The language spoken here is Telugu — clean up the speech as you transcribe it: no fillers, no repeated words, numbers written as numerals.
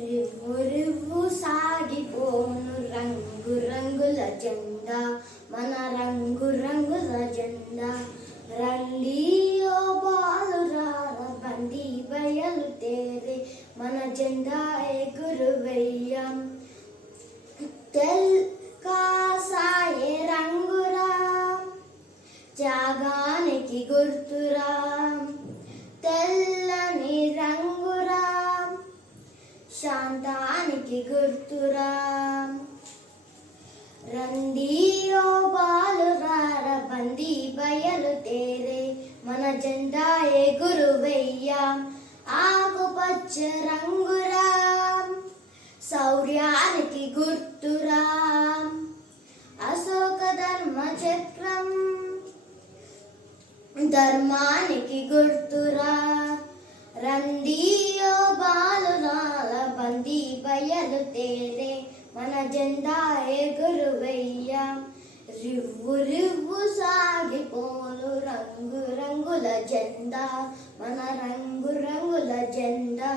రివ్వు రివ్వు సాగిపోను రంగు రంగుల జెండా, మన రంగు రంగుల జెండా. రండి ఓ బాలురార బండి బయలుదేరే, మన జెండా ఎగురువెయ్యాం. కాసాయే రంగురా, త్యాగానికి గుర్తురా. తెల్లని రంగురా, శాంతానికి గుర్తురా. రండి ఓ బాలురార బండి బయలుదేరే, మన జెండా ఎగురువెయ్యాం. ఆకుపచ్చ రంగురా, శౌర్యానికి గుర్తురా. అశోక ధర్మ చక్రం, ధర్మానికి గుర్తురా. రండి ఓ బాలురాల బండి బయలుదేరే, మన జెండా ఎగురువెయ్యాం. రివ్వు రివ్వు సాగిపోను రంగు రంగుల జెండా, మన రంగు రంగుల జెండా.